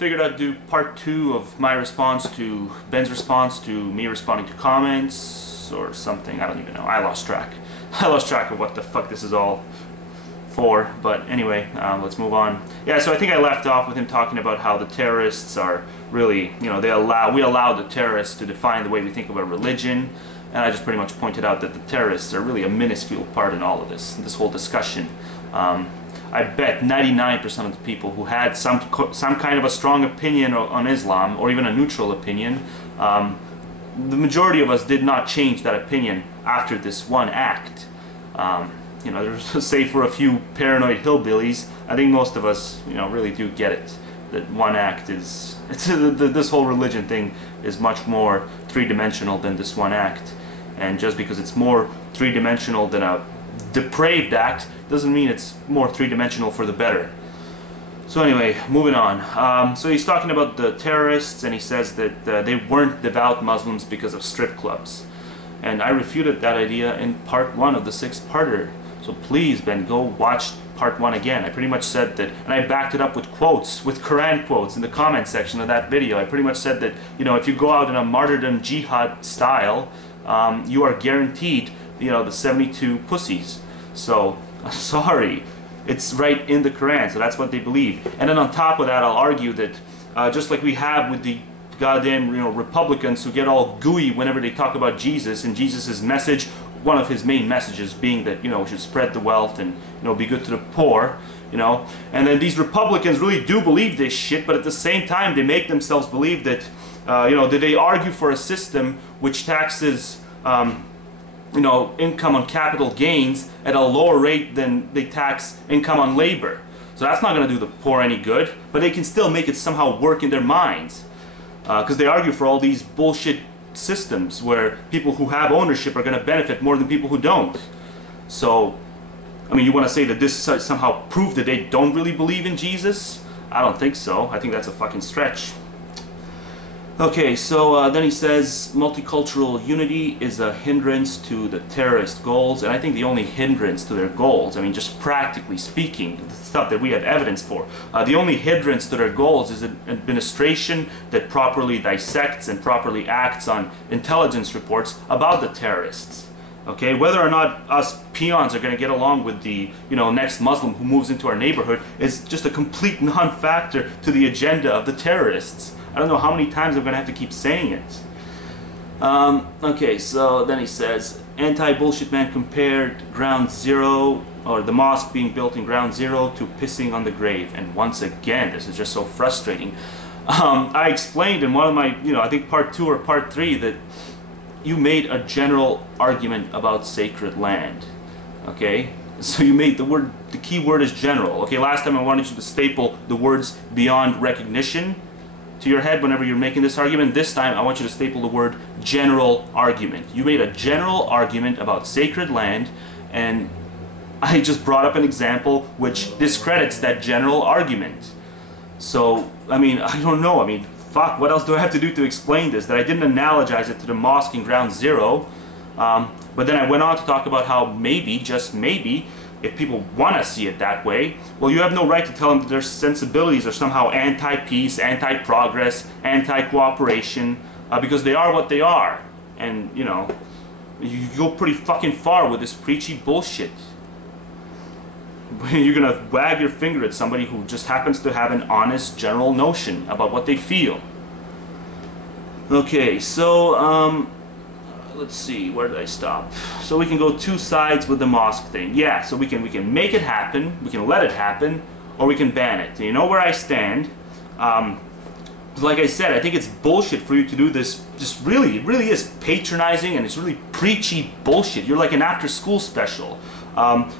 figured I'd do part 2 of my response to Ben's response to me responding to comments or something. I don't even know. I lost track. I lost track of what the fuck this is all for. But anyway, let's move on. Yeah, so I think I left off with him talking about how the terrorists are really, you know, we allow the terrorists to define the way we think about religion. And I just pretty much pointed out that the terrorists are really a minuscule part in all of this whole discussion. I bet 99% of the people who had some kind of a strong opinion on Islam, or even a neutral opinion, the majority of us did not change that opinion after this one act. You know, there's, say for a few paranoid hillbillies, I think most of us, you know, really do get it. That one act is, this whole religion thing is much more three-dimensional than this one act. And just because it's more three-dimensional than a depraved act doesn't mean it's more three-dimensional for the better. So anyway, moving on. So he's talking about the terrorists, and he says that they weren't devout Muslims because of strip clubs. And I refuted that idea in part 1 of the 6-parter. So please, Ben, go watch part 1 again. I pretty much said that, and I backed it up with quotes, with Quran quotes in the comment section of that video. I pretty much said that, you know, if you go out in a martyrdom jihad style, you are guaranteed, you know, the 72 pussies. So, I'm sorry. It's right in the Quran, so that's what they believe. And then on top of that, I'll argue that just like we have with the goddamn, you know, Republicans who get all gooey whenever they talk about Jesus and Jesus's message, one of his main messages being that, you know, we should spread the wealth and, you know, be good to the poor, you know. And then these Republicans really do believe this shit, but at the same time they make themselves believe that, you know, that they argue for a system which taxes, you know, income on capital gains at a lower rate than they tax income on labor. So that's not going to do the poor any good, but they can still make it somehow work in their minds. Because they argue for all these bullshit systems where people who have ownership are going to benefit more than people who don't. So, I mean, you want to say that this somehow proved that they don't really believe in Jesus? I don't think so. I think that's a fucking stretch. Okay, so then he says multicultural unity is a hindrance to the terrorist goals, and I think the only hindrance to their goals, I mean just practically speaking, the stuff that we have evidence for, the only hindrance to their goals is an administration that properly dissects and properly acts on intelligence reports about the terrorists. Okay, whether or not us peons are going to get along with the, you know, next Muslim who moves into our neighborhood is just a complete non-factor to the agenda of the terrorists. I don't know how many times I'm going to have to keep saying it. Okay, so then he says, anti-bullshit man compared ground zero, or the mosque being built in ground zero, to pissing on the grave. And once again, this is just so frustrating. I explained in one of my, you know, I think part 2 or part 3, that you made a general argument about sacred land. Okay? So you made the key word is general. Okay, last time I wanted you to staple the words beyond recognition to your head whenever you're making this argument. This time I want you to staple the word general argument. You made a general argument about sacred land, and I just brought up an example which discredits that general argument. So, I mean, I don't know. I mean, fuck, what else do I have to do to explain this? That I didn't analogize it to the mosque in ground zero, but then I went on to talk about how maybe, just maybe, if people want to see it that way, well, you have no right to tell them that their sensibilities are somehow anti-peace, anti-progress, anti-cooperation, because they are what they are. And, you know, you go pretty fucking far with this preachy bullshit. You're gonna wag your finger at somebody who just happens to have an honest general notion about what they feel. Okay, so, let's see, where did I stop? So we can go 2 sides with the mosque thing. Yeah, so we can make it happen, we can let it happen, or we can ban it. And you know where I stand. Like I said, I think it's bullshit for you to do this. Just really, it really is patronizing, and it's really preachy bullshit. You're like an after-school special.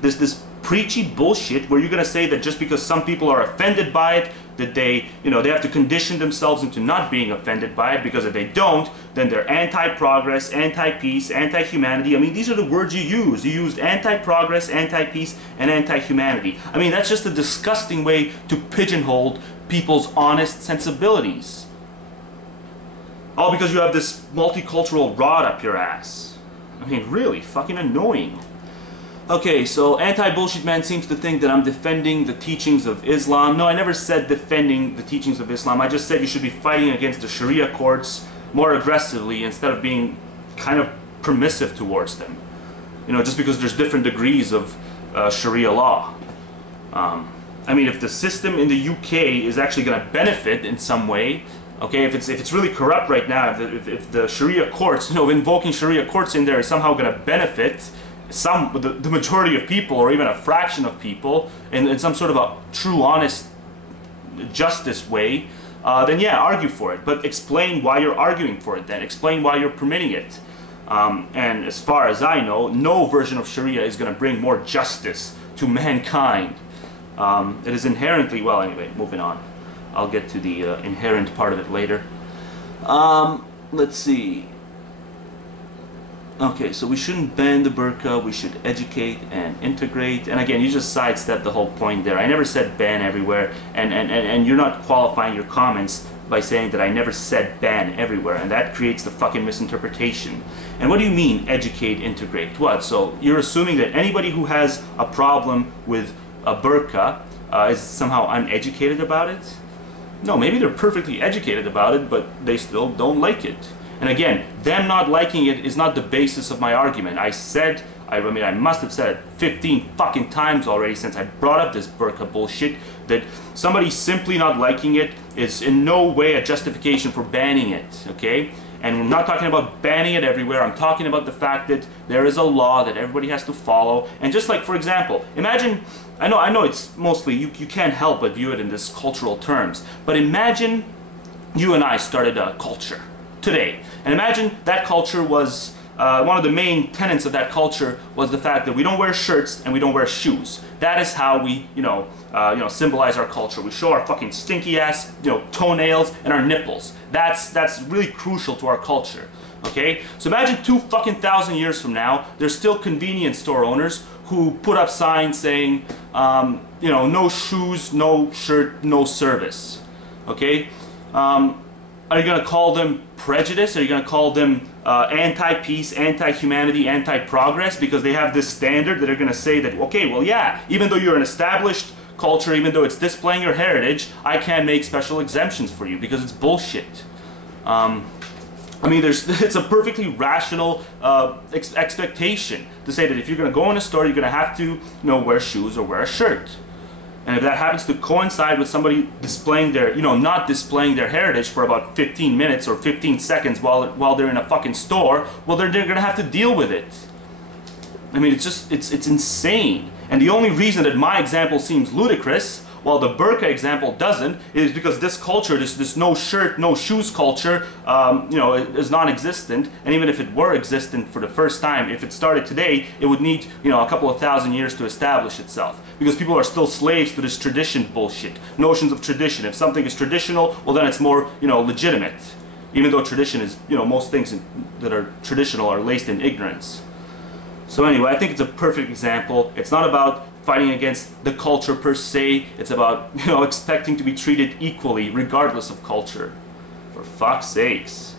This preachy bullshit where you're gonna say that just because some people are offended by it, that they, you know, they have to condition themselves into not being offended by it, because if they don't, then they're anti-progress, anti-peace, anti-humanity. I mean, these are the words you use. You used anti-progress, anti-peace, and anti-humanity. I mean, that's just a disgusting way to pigeonhole people's honest sensibilities. All because you have this multicultural rod up your ass. I mean, really fucking annoying. Okay, so Anti-Bullshit Man seems to think that I'm defending the teachings of Islam. No, I never said defending the teachings of Islam. I just said you should be fighting against the Sharia courts more aggressively instead of being kind of permissive towards them. You know, just because there's different degrees of Sharia law. I mean, if the system in the UK is actually going to benefit in some way, okay, if it's really corrupt right now, if the Sharia courts, you know, invoking Sharia courts in there is somehow going to benefit the majority of people, or even a fraction of people, in some sort of a true, honest, justice way, then yeah, argue for it. But explain why you're arguing for it then. Explain why you're permitting it. And as far as I know, no version of Sharia is going to bring more justice to mankind. It is inherently, well, anyway, moving on. I'll get to the inherent part of it later. Let's see. Okay, so we shouldn't ban the burqa, we should educate and integrate. And again, you just sidestepped the whole point there. I never said ban everywhere, and you're not qualifying your comments by saying that I never said ban everywhere, and that creates the fucking misinterpretation. And what do you mean, educate, integrate? What? So you're assuming that anybody who has a problem with a burqa is somehow uneducated about it? No, maybe they're perfectly educated about it, but they still don't like it. And again, them not liking it is not the basis of my argument. I mean, I must have said it 15 fucking times already since I brought up this burqa bullshit, that somebody simply not liking it is in no way a justification for banning it, okay? And I'm not talking about banning it everywhere. I'm talking about the fact that there is a law that everybody has to follow. And just like, for example, imagine, I know it's mostly, you can't help but view it in this cultural terms, but imagine you and I started a culture today. And imagine that culture was, one of the main tenets of that culture was the fact that we don't wear shirts and we don't wear shoes. That is how we, symbolize our culture. We show our fucking stinky ass, toenails and our nipples. That's really crucial to our culture. Okay? So imagine 2,000 years from now, there's still convenience store owners who put up signs saying, no shoes, no shirt, no service. Okay? Are you going to call them prejudice? Are you going to call them anti-peace, anti-humanity, anti-progress because they have this standard that are going to say that, okay, well, yeah, even though you're an established culture, even though it's displaying your heritage, I can't make special exemptions for you because it's bullshit. I mean, it's a perfectly rational expectation to say that if you're going to go in a store, you're going to have to, wear shoes or wear a shirt. And if that happens to coincide with somebody displaying their, not displaying their heritage for about 15 minutes or 15 seconds while they're in a fucking store, well, they're going to have to deal with it. I mean, it's insane. And the only reason that my example seems ludicrous, while the burqa example doesn't, is because this culture, this no shirt, no shoes culture, is non-existent. And even if it were existent for the first time, if it started today, it would need, a couple of thousand years to establish itself. Because people are still slaves to this tradition bullshit. Notions of tradition. If something is traditional, well then it's more, legitimate. Even though tradition is, most things that are traditional are laced in ignorance. So anyway, I think it's a perfect example. It's not about fighting against the culture per se. It's about, expecting to be treated equally regardless of culture. For fuck's sakes.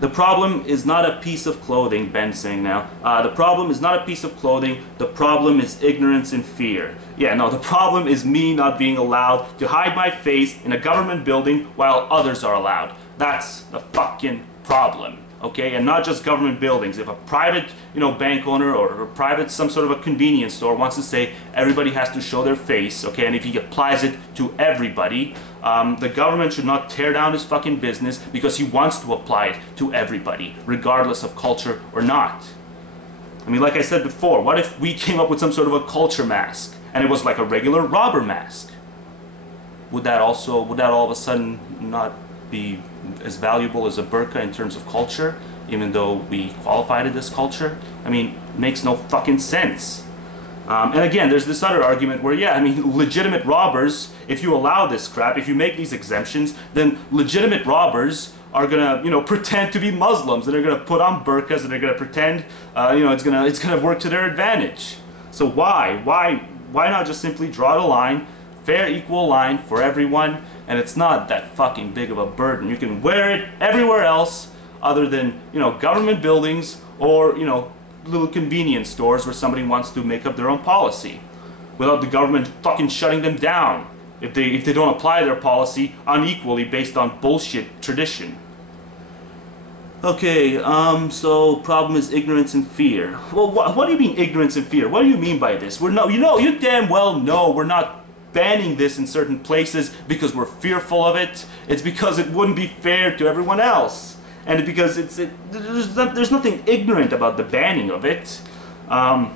The problem is not a piece of clothing, Ben's saying now. The problem is not a piece of clothing. The problem is ignorance and fear. Yeah, no, the problem is me not being allowed to hide my face in a government building while others are allowed. That's the fucking problem. Okay, and not just government buildings. If a private, bank owner or some sort of a convenience store wants to say everybody has to show their face, okay, and if he applies it to everybody, the government should not tear down his fucking business because he wants to apply it to everybody, regardless of culture or not. I mean, like I said before, what if we came up with some sort of a culture mask and it was like a regular robber mask? Would that all of a sudden not be as valuable as a burqa in terms of culture, even though we qualified it as culture? I mean, it makes no fucking sense. And again, there's this other argument where, yeah, I mean, legitimate robbers, if you allow this crap, if you make these exemptions, then legitimate robbers are gonna, pretend to be Muslims, and they're gonna put on burqas, and they're gonna pretend, it's gonna work to their advantage. So why not just simply draw the line, fair, equal line for everyone, and it's not that fucking big of a burden. You can wear it everywhere else other than, government buildings or, little convenience stores where somebody wants to make up their own policy without the government fucking shutting them down if they don't apply their policy unequally based on bullshit tradition. Okay, so problem is ignorance and fear. Well, what do you mean ignorance and fear? What do you mean by this? You damn well know we're not banning this in certain places because we're fearful of it. It's because it wouldn't be fair to everyone else. And because there's nothing ignorant about the banning of it. I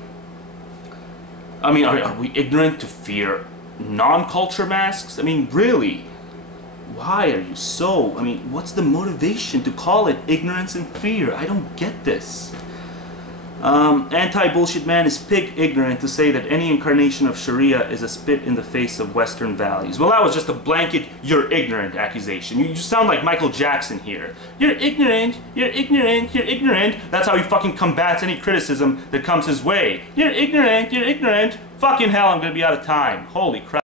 mean, are we ignorant to fear non-culture masks? I mean, really? Why are you so... I mean, what's the motivation to call it ignorance and fear? I don't get this. Anti-bullshit man is pig ignorant to say that any incarnation of Sharia is a spit in the face of Western values. Well, that was just a blanket, you're ignorant accusation. You sound like Michael Jackson here. You're ignorant, you're ignorant, you're ignorant. That's how he fucking combats any criticism that comes his way. You're ignorant, fucking hell, I'm gonna be out of time. Holy crap.